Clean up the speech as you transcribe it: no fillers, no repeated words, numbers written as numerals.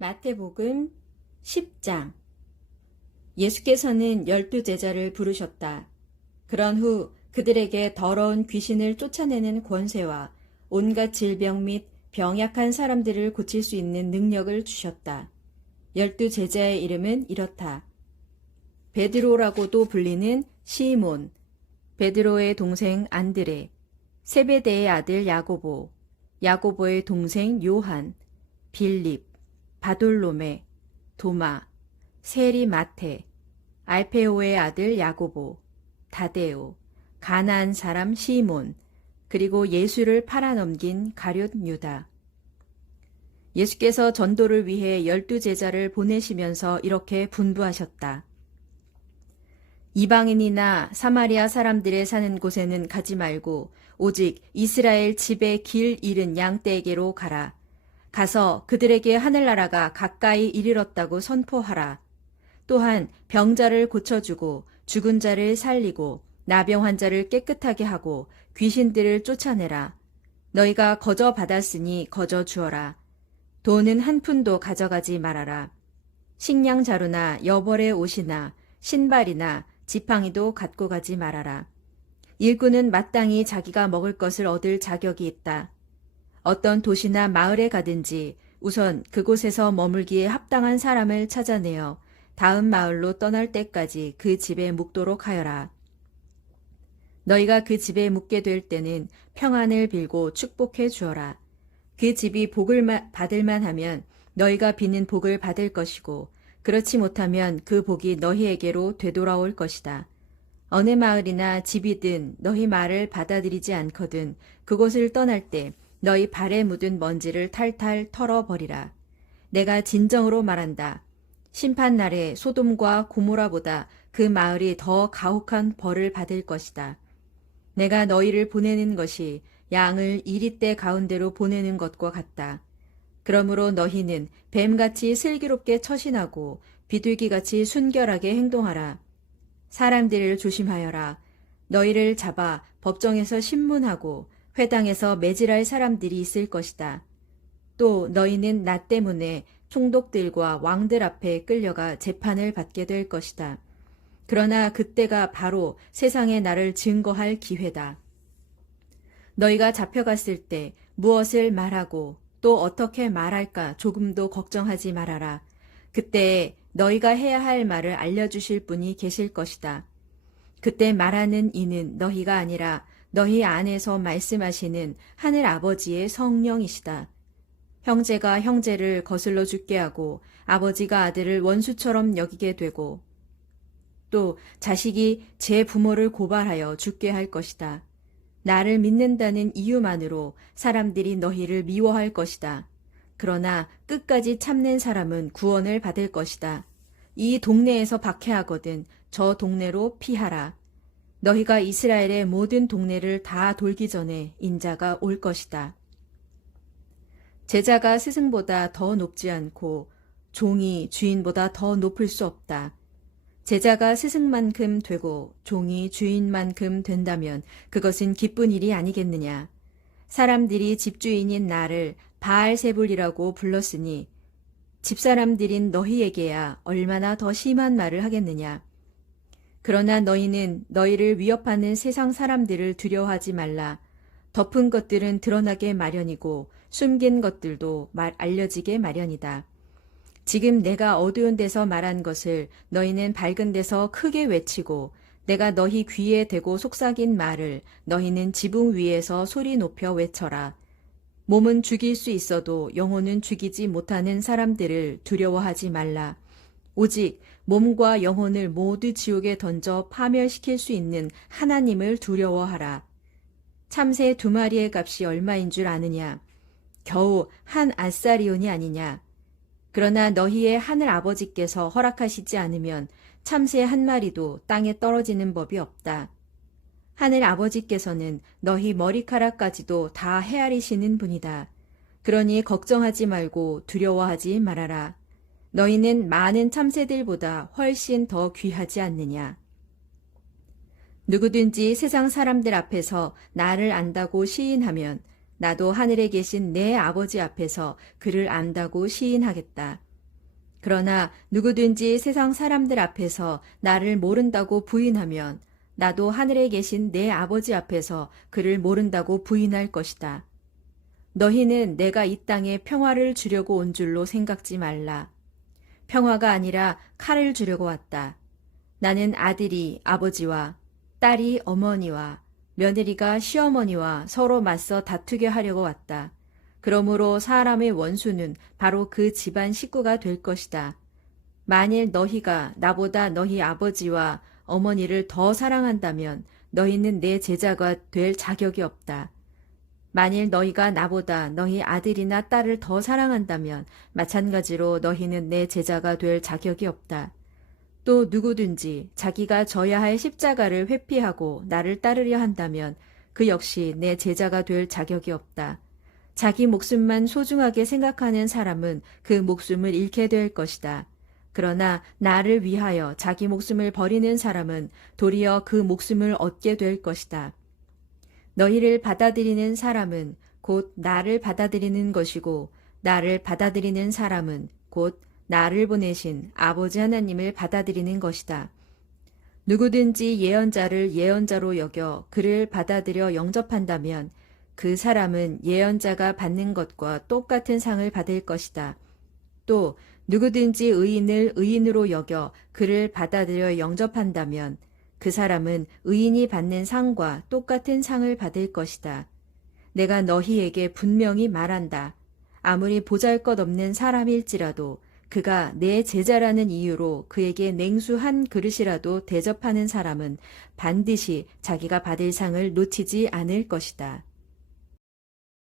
마태복음 10장. 예수께서는 12제자를 부르셨다. 그런 후 그들에게 더러운 귀신을 쫓아내는 권세와 온갖 질병 및 병약한 사람들을 고칠 수 있는 능력을 주셨다. 12제자의 이름은 이렇다. 베드로라고도 불리는 시몬, 베드로의 동생 안드레, 세베대의 아들 야고보, 야고보의 동생 요한, 빌립, 바돌로메, 도마, 세리 마테, 알페오의 아들 야고보, 다데오, 가나안 사람 시몬, 그리고 예수를 팔아넘긴 가룟 유다. 예수께서 전도를 위해 12제자를 보내시면서 이렇게 분부하셨다. 이방인이나 사마리아 사람들의 사는 곳에는 가지 말고 오직 이스라엘 집에 길 잃은 양떼에게로 가라. 가서 그들에게 하늘나라가 가까이 이르렀다고 선포하라. 또한 병자를 고쳐주고 죽은 자를 살리고 나병 환자를 깨끗하게 하고 귀신들을 쫓아내라. 너희가 거저 받았으니 거저 주어라. 돈은 한 푼도 가져가지 말아라. 식량 자루나 여벌의 옷이나 신발이나 지팡이도 갖고 가지 말아라. 일꾼은 마땅히 자기가 먹을 것을 얻을 자격이 있다. 어떤 도시나 마을에 가든지 우선 그곳에서 머물기에 합당한 사람을 찾아내어 다음 마을로 떠날 때까지 그 집에 묵도록 하여라. 너희가 그 집에 묵게 될 때는 평안을 빌고 축복해 주어라. 그 집이 복을 받을 만하면 너희가 비는 복을 받을 것이고 그렇지 못하면 그 복이 너희에게로 되돌아올 것이다. 어느 마을이나 집이든 너희 말을 받아들이지 않거든 그곳을 떠날 때 너희 발에 묻은 먼지를 탈탈 털어버리라. 내가 진정으로 말한다. 심판날에 소돔과 고모라보다 그 마을이 더 가혹한 벌을 받을 것이다. 내가 너희를 보내는 것이 양을 이리떼 가운데로 보내는 것과 같다. 그러므로 너희는 뱀같이 슬기롭게 처신하고 비둘기같이 순결하게 행동하라. 사람들을 조심하여라. 너희를 잡아 법정에서 신문하고 회당에서 매질할 사람들이 있을 것이다. 또 너희는 나 때문에 총독들과 왕들 앞에 끌려가 재판을 받게 될 것이다. 그러나 그때가 바로 세상에 나를 증거할 기회다. 너희가 잡혀갔을 때 무엇을 말하고 또 어떻게 말할까 조금도 걱정하지 말아라. 그때 너희가 해야 할 말을 알려주실 분이 계실 것이다. 그때 말하는 이는 너희가 아니라 너희 안에서 말씀하시는 하늘 아버지의 성령이시다. 형제가 형제를 거슬러 죽게 하고 아버지가 아들을 원수처럼 여기게 되고 또 자식이 제 부모를 고발하여 죽게 할 것이다. 나를 믿는다는 이유만으로 사람들이 너희를 미워할 것이다. 그러나 끝까지 참는 사람은 구원을 받을 것이다. 이 동네에서 박해하거든 저 동네로 피하라. 너희가 이스라엘의 모든 동네를 다 돌기 전에 인자가 올 것이다. 제자가 스승보다 더 높지 않고 종이 주인보다 더 높을 수 없다. 제자가 스승만큼 되고 종이 주인만큼 된다면 그것은 기쁜 일이 아니겠느냐. 사람들이 집주인인 나를 바알세불이라고 불렀으니 집사람들인 너희에게야 얼마나 더 심한 말을 하겠느냐. 그러나 너희는 너희를 위협하는 세상 사람들을 두려워하지 말라. 덮은 것들은 드러나게 마련이고 숨긴 것들도 알려지게 마련이다. 지금 내가 어두운 데서 말한 것을 너희는 밝은 데서 크게 외치고 내가 너희 귀에 대고 속삭인 말을 너희는 지붕 위에서 소리 높여 외쳐라. 몸은 죽일 수 있어도 영혼은 죽이지 못하는 사람들을 두려워하지 말라. 오직 몸과 영혼을 모두 지옥에 던져 파멸시킬 수 있는 하나님을 두려워하라. 참새 2마리의 값이 얼마인 줄 아느냐? 겨우 한 아사리온이 아니냐? 그러나 너희의 하늘 아버지께서 허락하시지 않으면 참새 1마리도 땅에 떨어지는 법이 없다. 하늘 아버지께서는 너희 머리카락까지도 다 헤아리시는 분이다. 그러니 걱정하지 말고 두려워하지 말아라. 너희는 많은 참새들보다 훨씬 더 귀하지 않느냐. 누구든지 세상 사람들 앞에서 나를 안다고 시인하면 나도 하늘에 계신 내 아버지 앞에서 그를 안다고 시인하겠다. 그러나 누구든지 세상 사람들 앞에서 나를 모른다고 부인하면 나도 하늘에 계신 내 아버지 앞에서 그를 모른다고 부인할 것이다. 너희는 내가 이 땅에 평화를 주려고 온 줄로 생각지 말라. 평화가 아니라 칼을 주려고 왔다. 나는 아들이 아버지와 딸이 어머니와 며느리가 시어머니와 서로 맞서 다투게 하려고 왔다. 그러므로 사람의 원수는 바로 그 집안 식구가 될 것이다. 만일 너희가 나보다 너희 아버지와 어머니를 더 사랑한다면 너희는 내 제자가 될 자격이 없다. 만일 너희가 나보다 너희 아들이나 딸을 더 사랑한다면 마찬가지로 너희는 내 제자가 될 자격이 없다. 또 누구든지 자기가 져야 할 십자가를 회피하고 나를 따르려 한다면 그 역시 내 제자가 될 자격이 없다. 자기 목숨만 소중하게 생각하는 사람은 그 목숨을 잃게 될 것이다. 그러나 나를 위하여 자기 목숨을 버리는 사람은 도리어 그 목숨을 얻게 될 것이다. 너희를 받아들이는 사람은 곧 나를 받아들이는 것이고 나를 받아들이는 사람은 곧 나를 보내신 아버지 하나님을 받아들이는 것이다. 누구든지 예언자를 예언자로 여겨 그를 받아들여 영접한다면 그 사람은 예언자가 받는 것과 똑같은 상을 받을 것이다. 또 누구든지 의인을 의인으로 여겨 그를 받아들여 영접한다면 그 사람은 의인이 받는 상과 똑같은 상을 받을 것이다. 내가 너희에게 분명히 말한다. 아무리 보잘것없는 사람일지라도 그가 내 제자라는 이유로 그에게 냉수 한 그릇이라도 대접하는 사람은 반드시 자기가 받을 상을 놓치지 않을 것이다.